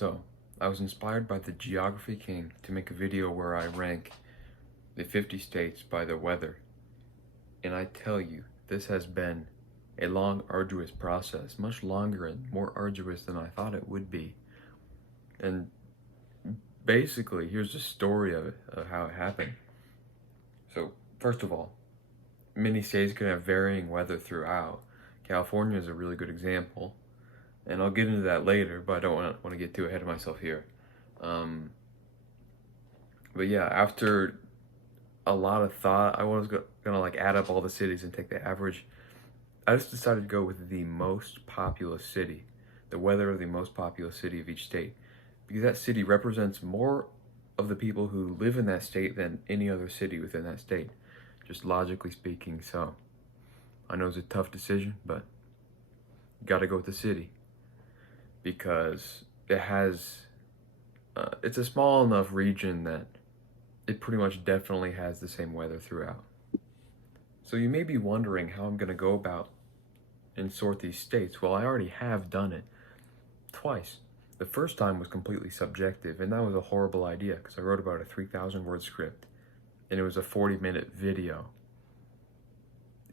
So, I was inspired by the Geography King to make a video where I rank the 50 states by the weather. And I tell you, this has been a long, arduous process, much longer and more arduous than I thought it would be. And basically, here's the story of it, of how it happened. So, first of all, many states can have varying weather throughout. California is a really good example, and I'll get into that later, but I don't want to get too ahead of myself here. Um, but yeah, after a lot of thought, I was gonna like add up all the cities and take the average. I just decided to go with the most populous city, the weather of the most populous city of each state, because that city represents more of the people who live in that state than any other city within that state, just logically speaking. So I know it's a tough decision, but you gotta go with the city because it's a small enough region that it pretty much definitely has the same weather throughout. So you may be wondering how I'm gonna go about and sort these states. Well, I already have done it twice. The first time was completely subjective, and that was a horrible idea because I wrote about a 3,000 word script and it was a 40-minute video.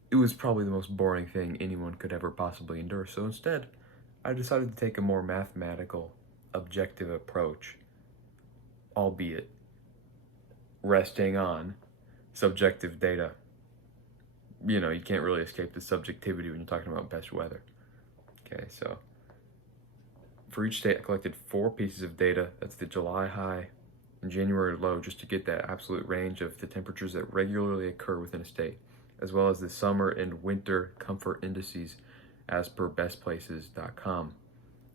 It was probably the most boring thing anyone could ever possibly endure. So instead, I decided to take a more mathematical, objective approach, albeit resting on subjective data. You know, you can't really escape the subjectivity when you're talking about best weather. Okay, so for each state, I collected 4 pieces of data. That's the July high and January low, just to get that absolute range of the temperatures that regularly occur within a state, as well as the summer and winter comfort indices as per bestplaces.com.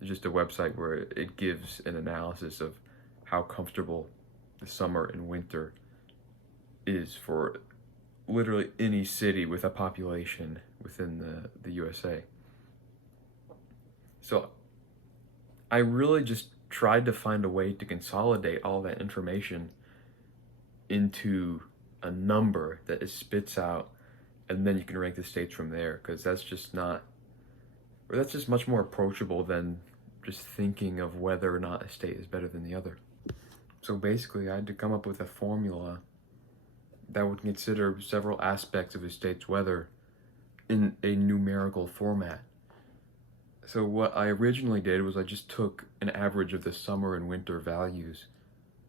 It's just a website where it gives an analysis of how comfortable the summer and winter is for literally any city with a population within the USA. So I really just tried to find a way to consolidate all that information into a number that it spits out, and then you can rank the states from there, because that's just much more approachable than just thinking of whether or not a state is better than the other. So basically, I had to come up with a formula that would consider several aspects of a state's weather in a numerical format. So what I originally did was I just took an average of the summer and winter values.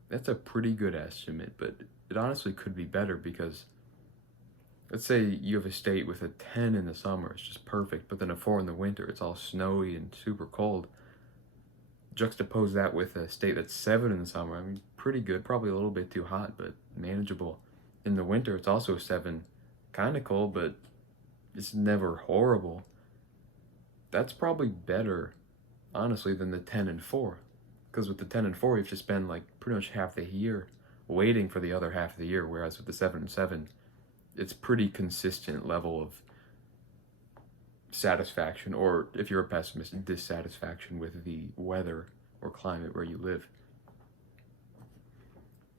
That's a pretty good estimate, but it honestly could be better because let's say you have a state with a 10 in the summer, it's just perfect, but then a 4 in the winter, it's all snowy and super cold. Juxtapose that with a state that's 7 in the summer, I mean, pretty good, probably a little bit too hot, but manageable. In the winter, it's also 7, kind of cold, but it's never horrible. That's probably better, honestly, than the 10 and 4. Because with the 10 and 4, you have to spend like pretty much half the year waiting for the other half of the year, whereas with the 7 and 7, it's pretty consistent level of satisfaction, or if you're a pessimist, dissatisfaction with the weather or climate where you live.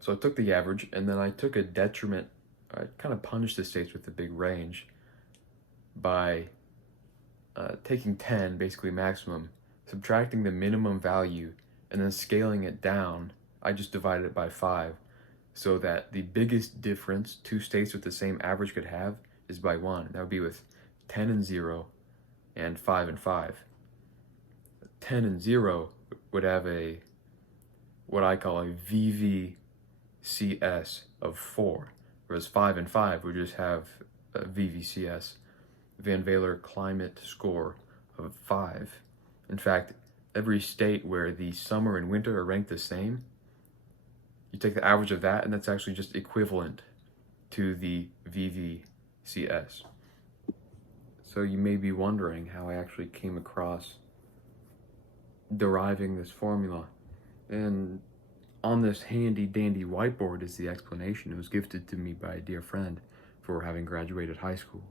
So I took the average, and then I took a detriment. I kind of punished the states with a big range by taking 10, basically maximum, subtracting the minimum value, and then scaling it down. I just divided it by 5, so that the biggest difference 2 states with the same average could have is by 1. That would be with 10 and 0 and 5 and 5. 10 and 0 would have what I call a VVCS of 4, whereas 5 and 5 would just have a VVCS, Van Valer Climate Score, of 5. In fact, every state where the summer and winter are ranked the same, you take the average of that, and that's actually just equivalent to the VVCS. So you may be wondering how I actually came across deriving this formula. And on this handy dandy whiteboard is the explanation. It was gifted to me by a dear friend for having graduated high school,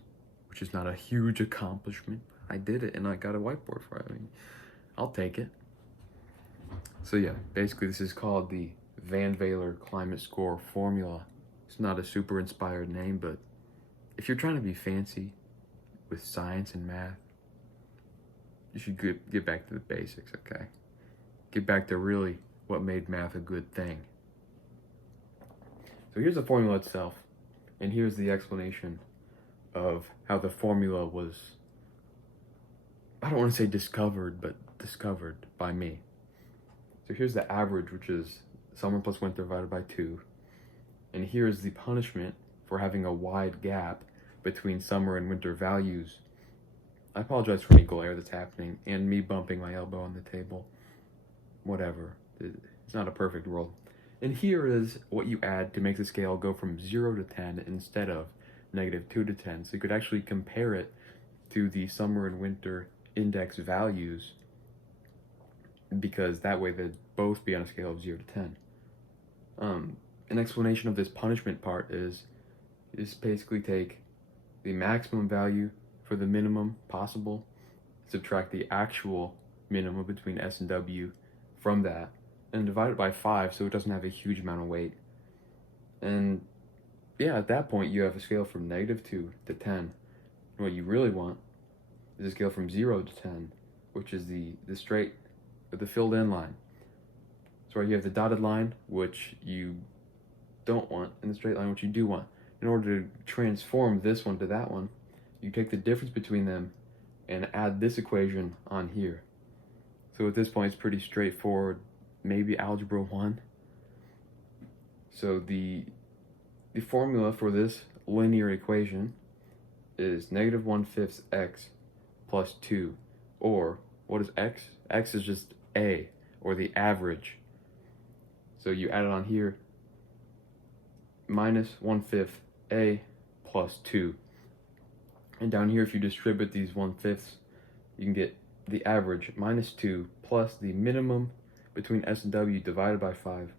which is not a huge accomplishment. I did it and I got a whiteboard for it. I mean, I'll take it. So yeah, basically this is called the Van Valer Climate Score formula. It's not a super inspired name, but if you're trying to be fancy with science and math, you should get back to the basics, okay? get back to really what made math a good thing. So here's the formula itself, and here's the explanation of how the formula was, I don't want to say discovered, but discovered by me. So here's the average, which is summer plus winter divided by 2. And here's the punishment for having a wide gap between summer and winter values. I apologize for any glare that's happening and me bumping my elbow on the table. Whatever. It's not a perfect world. And here is what you add to make the scale go from 0 to 10 instead of negative 2 to 10. So you could actually compare it to the summer and winter index values, because that way they'd both be on a scale of 0 to 10. An explanation of this punishment part is basically take the maximum value for the minimum possible, subtract the actual minimum between S and W from that, and divide it by 5 so it doesn't have a huge amount of weight. And yeah, at that point you have a scale from negative 2 to 10. And what you really want is a scale from 0 to 10, which is the straight, the filled in line. So you have the dotted line, which you don't want, and the straight line, which you do want. In order to transform this one to that one, you take the difference between them and add this equation on here. So at this point, it's pretty straightforward, maybe algebra 1. So the formula for this linear equation is negative 1/5 x plus 2, or what is x? X is just a, or the average. So you add it on here, minus 1/5 a plus 2. And down here, if you distribute these 1/5, you can get the average minus 2 plus the minimum between S and W divided by 5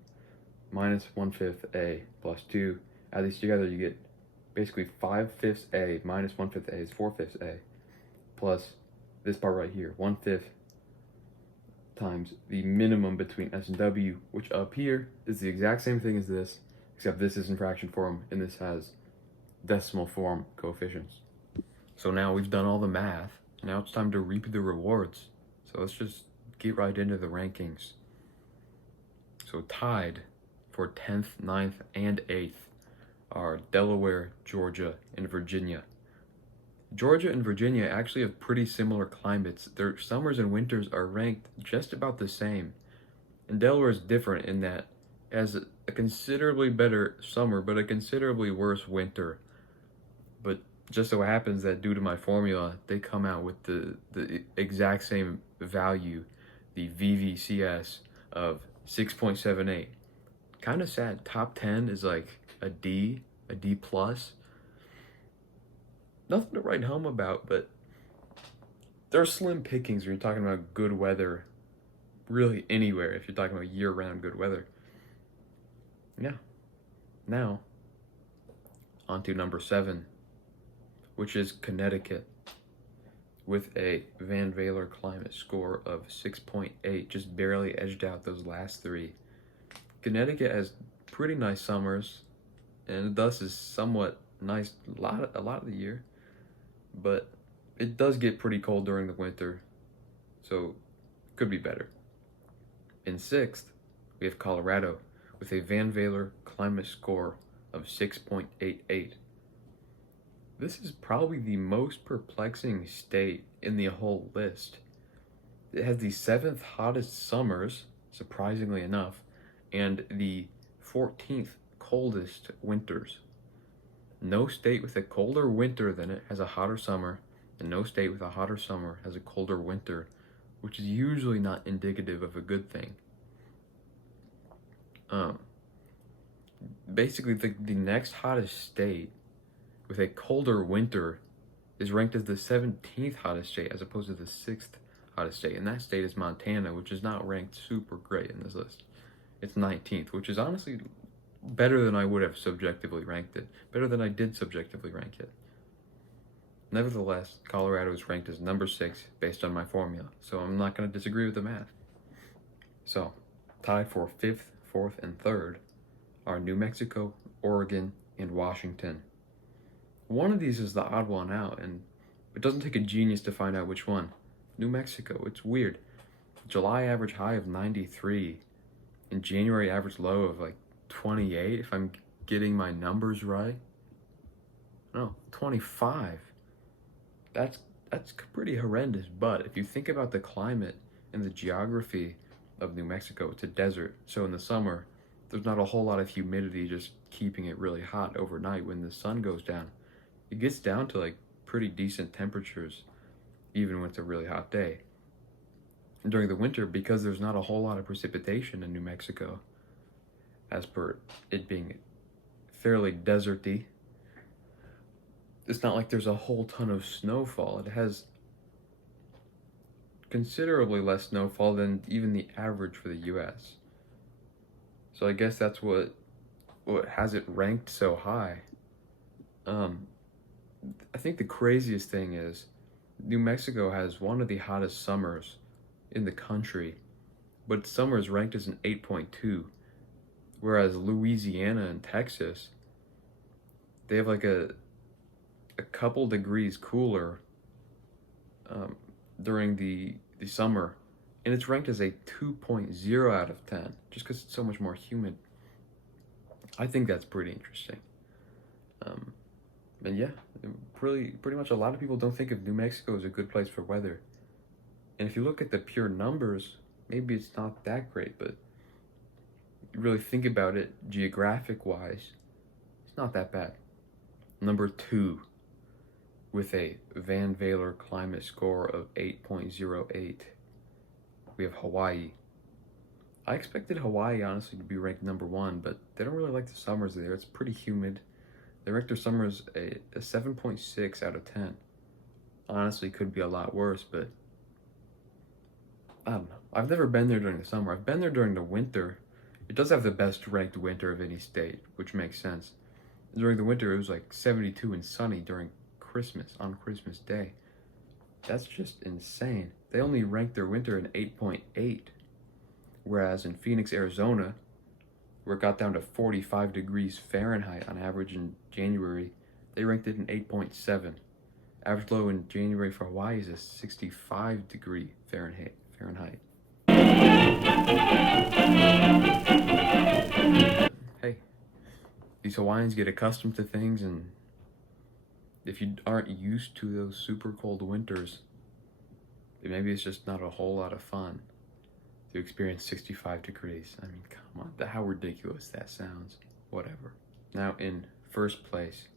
minus 1/5 a plus 2. Add these together, you get basically 5/5 a minus 1/5 a is 4/5 a plus this part right here, 1/5 times the minimum between S and W, which up here is the exact same thing as this, except this is in fraction form and this has decimal form coefficients. So now we've done all the math. Now it's time to reap the rewards. So let's just get right into the rankings. So tied for 10th, 9th, and 8th are Delaware, Georgia, and Virginia. Georgia and Virginia actually have pretty similar climates. Their summers and winters are ranked just about the same. And Delaware is different in that it has a considerably better summer, but a considerably worse winter. But just so happens that due to my formula, they come out with the exact same value, the VVCS of 6.78. Kind of sad. Top 10 is like a D plus. Nothing to write home about, but there are slim pickings when you're talking about good weather, really anywhere, if you're talking about year-round good weather. Yeah. Now, on to number 7, which is Connecticut, with a Van Valer climate score of 6.8, just barely edged out those last 3. Connecticut has pretty nice summers, and thus is somewhat nice a lot of the year, but it does get pretty cold during the winter, so could be better. In 6th, we have Colorado, with a Van Valer climate score of 6.88. This is probably the most perplexing state in the whole list. It has the 7th hottest summers, surprisingly enough, and the 14th coldest winters. No state with a colder winter than it has a hotter summer, and no state with a hotter summer has a colder winter, which is usually not indicative of a good thing. Basically, the next hottest state with a colder winter is ranked as the 17th hottest state as opposed to the 6th hottest state, and that state is Montana, which is not ranked super great in this list. It's 19th, which is honestly better than I would have subjectively ranked it, better than I did subjectively rank it. Nevertheless, Colorado is ranked as number 6 based on my formula, so I'm not going to disagree with the math. So, tied for 5th, 4th, and 3rd are New Mexico, Oregon, and Washington. One of these is the odd one out, and it doesn't take a genius to find out which one. New Mexico, it's weird. July average high of 93, and January average low of like 28, if I'm getting my numbers right. No, 25. That's that's pretty horrendous, but if you think about the climate and the geography of New Mexico, it's a desert. So in the summer, there's not a whole lot of humidity just keeping it really hot overnight when the sun goes down. It gets down to like pretty decent temperatures even when it's a really hot day. And during the winter, because there's not a whole lot of precipitation in New Mexico, as per it being fairly deserty, it's not like there's a whole ton of snowfall. It has considerably less snowfall than even the average for the US. So I guess that's what has it ranked so high. I think the craziest thing is New Mexico has one of the hottest summers in the country, but summer is ranked as an 8.2, whereas Louisiana and Texas, they have like a couple degrees cooler during the summer, and it's ranked as a 2.0 out of 10 just because it's so much more humid. I think that's pretty interesting. And yeah, pretty much a lot of people don't think of New Mexico as a good place for weather. And if you look at the pure numbers, maybe it's not that great, but you really think about it geographic wise, it's not that bad. Number 2, with a Van Valer climate score of 8.08, we have Hawaii. I expected Hawaii, honestly, to be ranked number 1, but they don't really like the summers there. It's pretty humid. They ranked their summers a 7.6 out of 10. Honestly, could be a lot worse, but I don't know. I've never been there during the summer. I've been there during the winter. It does have the best ranked winter of any state, which makes sense. During the winter, it was like 72 and sunny during Christmas, on Christmas Day. That's just insane. They only ranked their winter in 8.8, whereas in Phoenix, Arizona, where it got down to 45 degrees Fahrenheit on average in January, they ranked it in 8.7. Average low in January for Hawaii is a 65 degree Fahrenheit. Hey, these Hawaiians get accustomed to things, and if you aren't used to those super cold winters, maybe it's just not a whole lot of fun to experience 65 degrees. I mean, come on, how ridiculous that sounds. Whatever. Now in first place,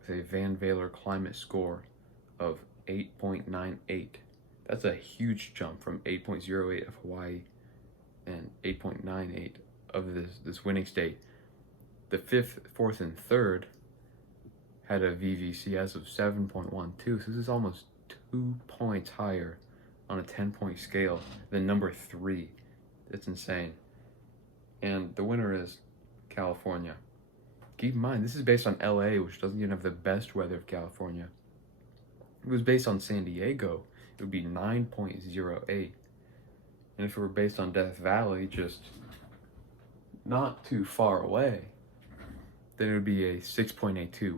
with a Van Valer climate score of 8.98. That's a huge jump from 8.08 of Hawaii and 8.98 of this winning state. The 5th, 4th, and 3rd had a VVCS of 7.12, so this is almost 2 points higher on a 10-point scale than number 3. It's insane. And the winner is California. Keep in mind, this is based on LA, which doesn't even have the best weather of California. If it was based on San Diego, it would be 9.08. And if it were based on Death Valley, just not too far away, then it would be a 6.82,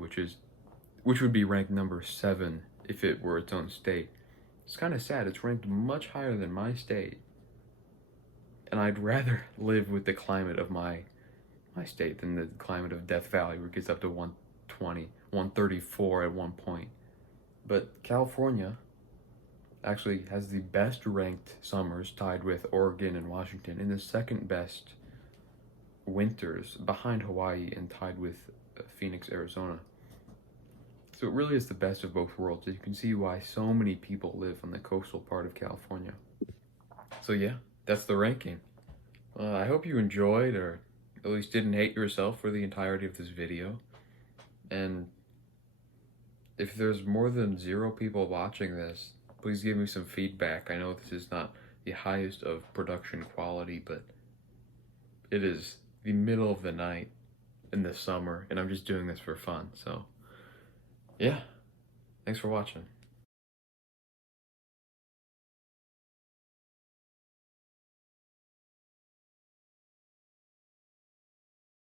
which would be ranked number 7 if it were its own state. It's kind of sad. It's ranked much higher than my state. And I'd rather live with the climate of my state than the climate of Death Valley, where it gets up to 120, 134 at one point. But California actually has the best ranked summers, tied with Oregon and Washington, and the second best winters, behind Hawaii and tied with Phoenix, Arizona. So it really is the best of both worlds. You can see why so many people live on the coastal part of California. So yeah, that's the ranking. I hope you enjoyed, or at least didn't hate yourself for the entirety of this video. And if there's more than 0 people watching this, please give me some feedback. I know this is not the highest of production quality, but it is the middle of the night in the summer, and I'm just doing this for fun. So yeah, thanks for watching.